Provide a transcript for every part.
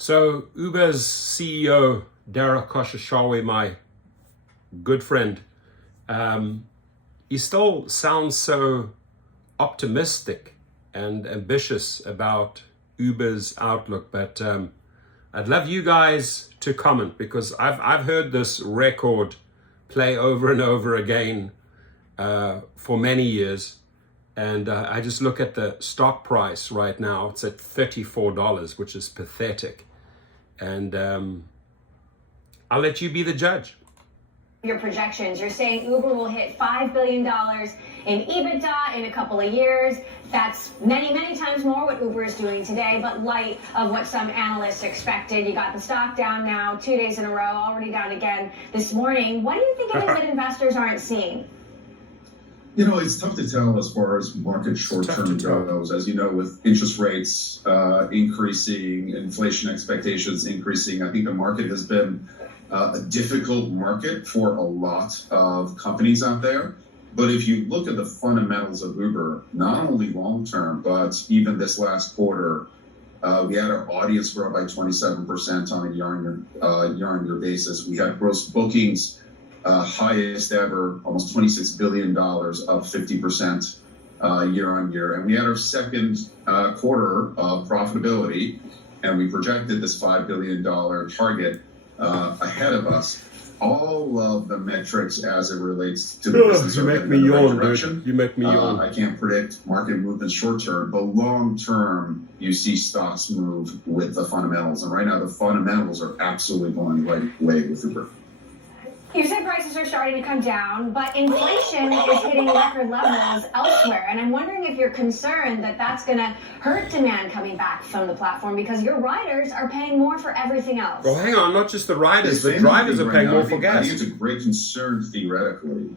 So Uber's CEO, Dara Khosrowshahi, my good friend, he still sounds so optimistic and ambitious about Uber's outlook, but I'd love you guys to comment, because I've heard this record play over and over again for many years, and I just look at the stock price right now. It's at $34, which is pathetic, and I'll let you be the judge. Your projections, you're saying Uber will hit $5 billion in EBITDA in a couple of years. That's many, many times more what Uber is doing today, but light of what some analysts expected. You got the stock down now 2 days in a row, already down again this morning. What do you think it is that investors aren't seeing? You know, it's tough to tell as far as market short-term goes. As you know, with interest rates increasing, inflation expectations increasing, I think the market has been a difficult market for a lot of companies out there. But if you look at the fundamentals of Uber, not only long-term, but even this last quarter, we had our audience grow by 27% on a year-on-year basis. We had gross bookings highest ever, almost $26 billion, up 50% year-on-year. And we had our second quarter of profitability, and we projected this $5 billion target ahead of us. All of the metrics as it relates to the business You are make in me the right yawn, direction. dude. You make me yawn. I can't predict market movements short term, but long term, you see stocks move with the fundamentals. And right now, the fundamentals are absolutely going the right way with Uber. You said prices are starting to come down, but inflation is hitting record levels elsewhere. And I'm wondering if you're concerned that that's going to hurt demand coming back from the platform, because your riders are paying more for everything else. Well, hang on, not just the riders, the drivers are paying more for gas. I think it's a great concern theoretically.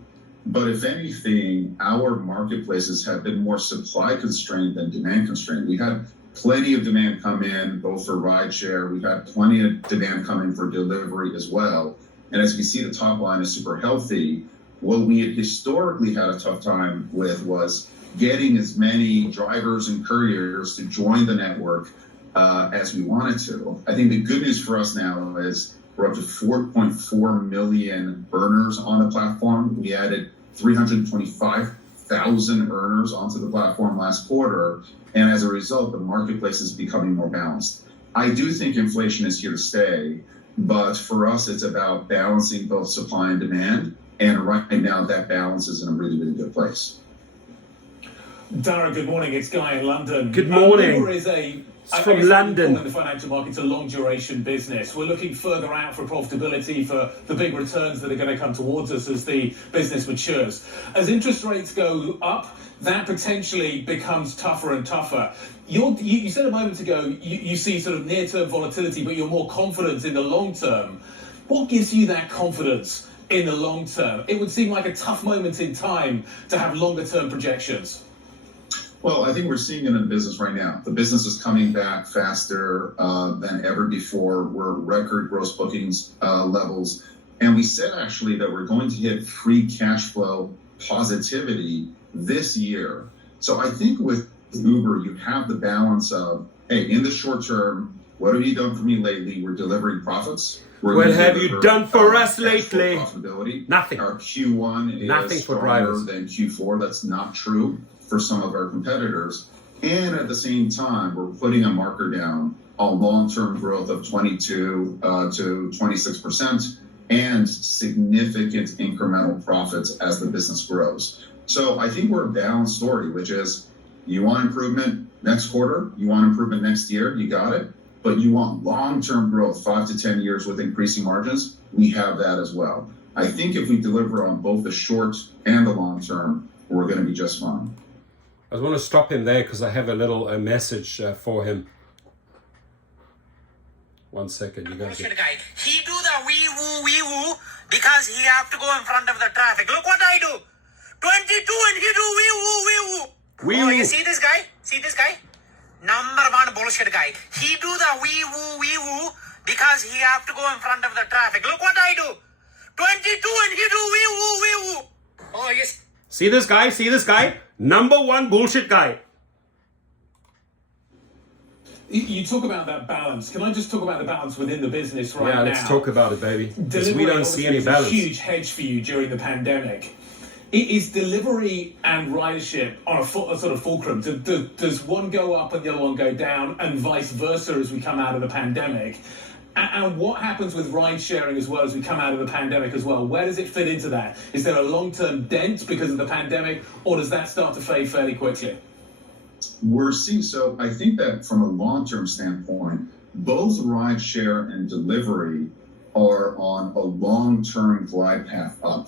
But if anything, our marketplaces have been more supply constrained than demand constrained. We've had plenty of demand come in, both for rideshare. We've had plenty of demand come in for delivery as well. And as we see, the top line is super healthy. What we had historically had a tough time with was getting as many drivers and couriers to join the network as we wanted to. I think the good news for us now is we're up to 4.4 million earners on the platform. We added 325,000 earners onto the platform last quarter. And as a result, the marketplace is becoming more balanced. I do think inflation is here to stay. But for us, it's about balancing both supply and demand. And right now, that balance is in a really, really good place. Dara, good morning. It's Guy in London. Good morning. Uber is from London. In the financial market's a long duration business. We're looking further out for profitability, for the big returns that are going to come towards us as the business matures. As interest rates go up, that potentially becomes tougher and tougher. You said a moment ago you see sort of near-term volatility, but you're more confident in the long term. What gives you that confidence in the long term? It would seem like a tough moment in time to have longer-term projections. Well, I think we're seeing it in the business right now. The business is coming back faster than ever before. We're record gross bookings levels. And we said actually that we're going to hit free cash flow positivity this year. So I think with Uber, you have the balance of, hey, in the short term, what have you done for me lately? We're delivering profits. What have you done for us lately? Nothing. Our Q1 is stronger than Q4. That's not true for some of our competitors. And at the same time, we're putting a marker down on long-term growth of 22 to 26% and significant incremental profits as the business grows. So I think we're a balanced story, which is you want improvement next quarter, you want improvement next year, you got it. But you want long-term growth, 5 to 10 years with increasing margins, we have that as well. I think if we deliver on both the short and the long term, we're going to be just fine. I want to stop him there because I have a little message for him. 1 second, you guys. He do the wee woo because he have to go in front of the traffic. Look what I do. 22 and he do wee woo. Wee woo. You see this guy? See this guy? Number one bullshit guy. He do the wee woo because he have to go in front of the traffic. Look what I do. 22 and he do wee woo. Oh, yes. See this guy? See this guy? Number one bullshit guy. You talk about that balance. Can I just talk about the balance within the business right now? Yeah, let's talk about it, baby. Because we Delivery don't see any obviously was balance. a huge hedge for you during the pandemic. Is delivery and ridership on a sort of fulcrum? Does one go up and the other one go down, and vice versa as we come out of the pandemic? And what happens with ride sharing as well as we come out of the pandemic as well? Where does it fit into that? Is there a long-term dent because of the pandemic, or does that start to fade fairly quickly? We're seeing, so I think that from a long-term standpoint, both rideshare and delivery are on a long-term glide path up.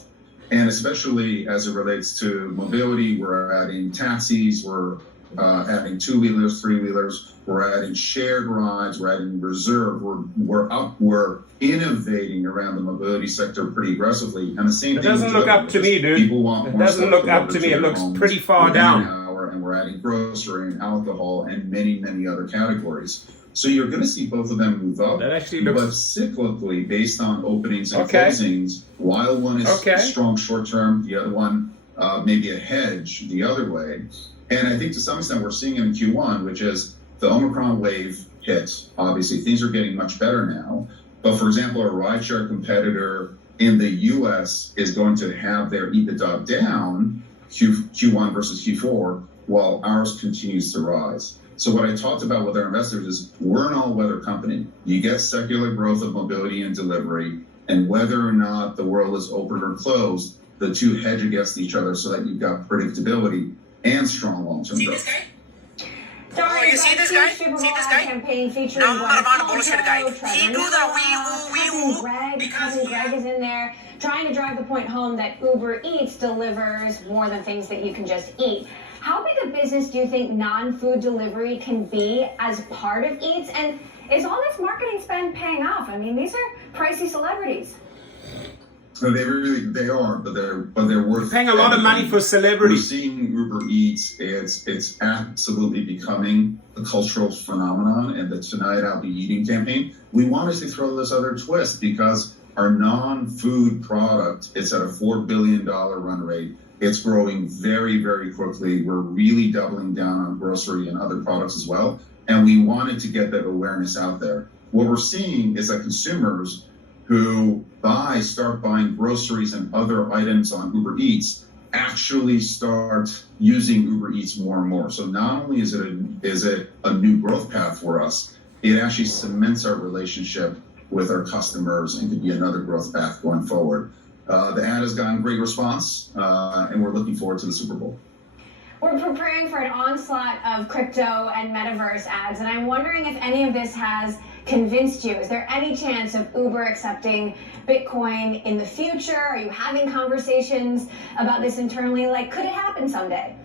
And especially as it relates to mobility, we're adding taxis, we're adding two-wheelers, three-wheelers, we're adding shared rides, we're adding reserve, we're innovating around the mobility sector pretty aggressively. And the same thing. It doesn't look up to me, dude. People want it more doesn't look up to me. It looks pretty far down. And we're adding grocery and alcohol and many, many other categories. So you're going to see both of them move up. That actually looks... But cyclically, based on openings and closings, while one is strong short term, the other one maybe a hedge the other way. And I think to some extent we're seeing it in Q1, which is the Omicron wave hit. Obviously, things are getting much better now. But for example, a rideshare competitor in the US is going to have their EBITDA down Q1 versus Q4, while ours continues to rise. So what I talked about with our investors is we're an all-weather company. You get secular growth of mobility and delivery, and whether or not the world is open or closed, the two hedge against each other so that you've got predictability and strong long-term growth. Dara, you see this guy? See this guy? Campaign featuring Number one bullshit guy. He do the wee-woo. Cousin Greg is in there trying to drive the point home that Uber Eats delivers more than things that you can just eat. How big a business do you think non-food delivery can be as part of Eats? And is all this marketing spend paying off? I mean, these are pricey celebrities. So they are, but they're worth paying a lot of money for celebrities. We're seeing Uber Eats. It's absolutely becoming a cultural phenomenon. And the Tonight I'll Be Eating campaign, we wanted to throw this other twist because our non-food product is at a $4 billion run rate. It's growing very, very quickly. We're really doubling down on grocery and other products as well. And we wanted to get that awareness out there. What we're seeing is that consumers who start buying groceries and other items on Uber Eats actually start using Uber Eats more and more. So not only is it a new growth path for us, it actually cements our relationship with our customers and could be another growth path going forward. The ad has gotten great response, and we're looking forward to the Super Bowl. We're preparing for an onslaught of crypto and metaverse ads, and I'm wondering if any of this has convinced you. Is there any chance of Uber accepting Bitcoin in the future? Are you having conversations about this internally? Like, could it happen someday?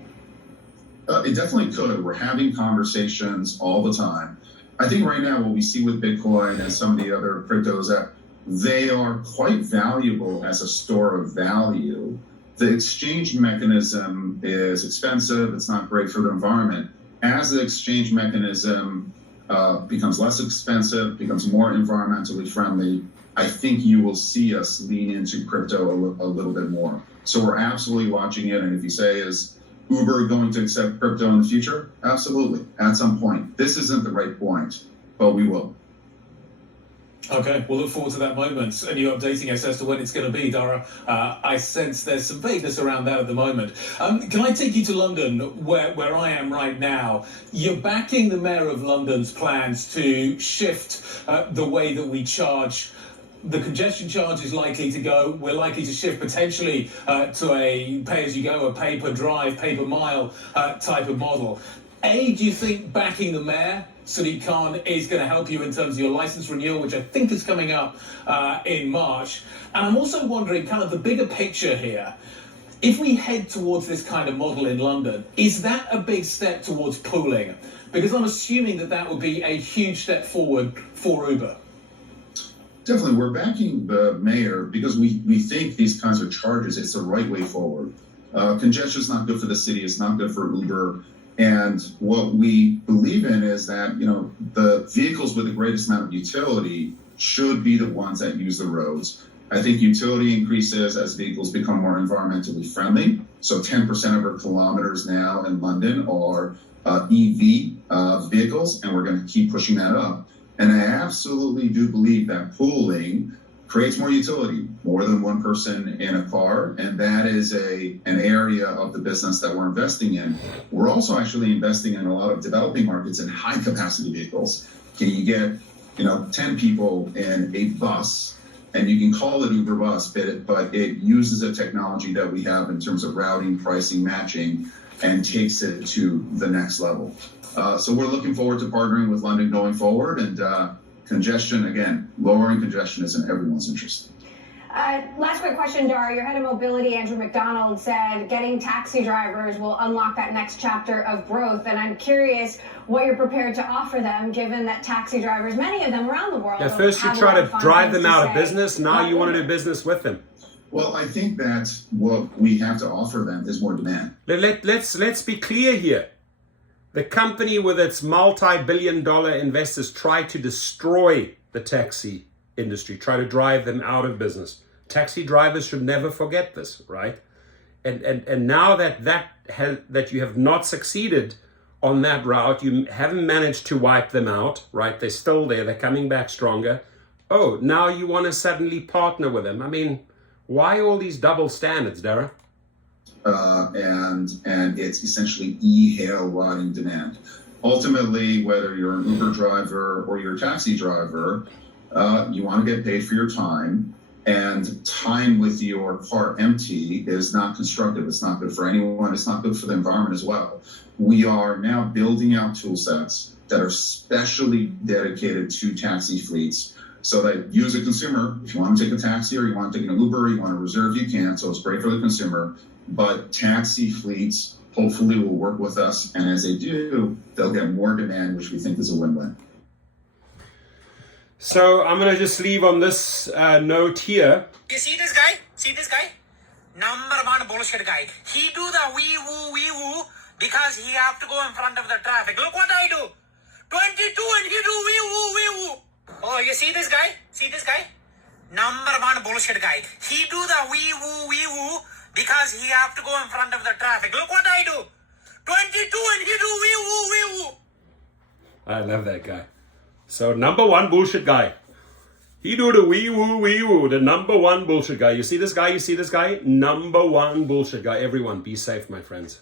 It definitely could. We're having conversations all the time. I think right now what we see with Bitcoin and some of the other cryptos that they are quite valuable as a store of value. The exchange mechanism is expensive. It's not great for the environment. As the exchange mechanism becomes less expensive, becomes more environmentally friendly, I think you will see us lean into crypto a little bit more. So we're absolutely watching it. And if you say, is Uber going to accept crypto in the future? Absolutely, at some point. This isn't the right point, but we will. Okay, we'll look forward to that moment and you updating us as to when it's going to be, Dara. I sense there's some vagueness around that at the moment. Can I take you to London, where I am right now? You're backing the Mayor of London's plans to shift the way that we charge. The congestion charge is likely to go. We're likely to shift potentially to a pay-as-you-go, a pay-per-drive, pay-per-mile type of model. Do you think backing the Mayor, Sadiq Khan, is going to help you in terms of your license renewal, which I think is coming up in March? And I'm also wondering, kind of the bigger picture here, if we head towards this kind of model in London, is that a big step towards pooling? Because I'm assuming that would be a huge step forward for Uber. Definitely, we're backing the mayor because we think these kinds of charges, it's the right way forward. Congestion is not good for the city, it's not good for Uber. And what we believe in is that, the vehicles with the greatest amount of utility should be the ones that use the roads. I think utility increases as vehicles become more environmentally friendly. So 10% of our kilometers now in London are EV vehicles, and we're going to keep pushing that up. And I absolutely do believe that pooling creates more utility, more than one person in a car, and that is an area of the business that we're investing in. We're also actually investing in a lot of developing markets in high capacity vehicles. Can you get 10 people in a bus, and you can call it Uber Bus, but it uses a technology that we have in terms of routing, pricing, matching, and takes it to the next level. So we're looking forward to partnering with London going forward, and congestion, again, lowering congestion is in everyone's interest. Last quick question, Dara. Your head of mobility, Andrew McDonald, said getting taxi drivers will unlock that next chapter of growth. And I'm curious what you're prepared to offer them, given that taxi drivers, many of them around the world, first you try to drive them out of business. Now you want to do business with them. Well, I think that what we have to offer them is more demand. Let's be clear here. The company with its multi-billion-dollar investors tried to destroy the taxi industry, try to drive them out of business. Taxi drivers should never forget this, right? And now that you have not succeeded on that route, you haven't managed to wipe them out, right? They're still there, they're coming back stronger. Oh, now you want to suddenly partner with them. I mean, why all these double standards, Dara? And it's essentially e-hail riding demand. Ultimately, whether you're an Uber driver or you're a taxi driver, you want to get paid for your time, and time with your car empty is not constructive. It's not good for anyone. It's not good for the environment as well. We are now building out tool sets that are specially dedicated to taxi fleets, so that you as a consumer, if you want to take a taxi or you want to take an Uber, you want to reserve, you can. So it's great for the consumer. But taxi fleets hopefully will work with us, and as they do, they'll get more demand, which we think is a win-win. So I'm going to just leave on this note here. You see this guy? See this guy? Number one bullshit guy. He do the wee woo because he have to go in front of the traffic. Look what I do. 22 and he do wee woo. Oh, you see this guy? See this guy? Number one bullshit guy. He do the wee woo because he have to go in front of the traffic. Look what I do. 22 and he do wee woo. I love that guy. So number one bullshit guy. He do the wee woo, the number one bullshit guy. You see this guy? You see this guy? Number one bullshit guy. Everyone, be safe, my friends.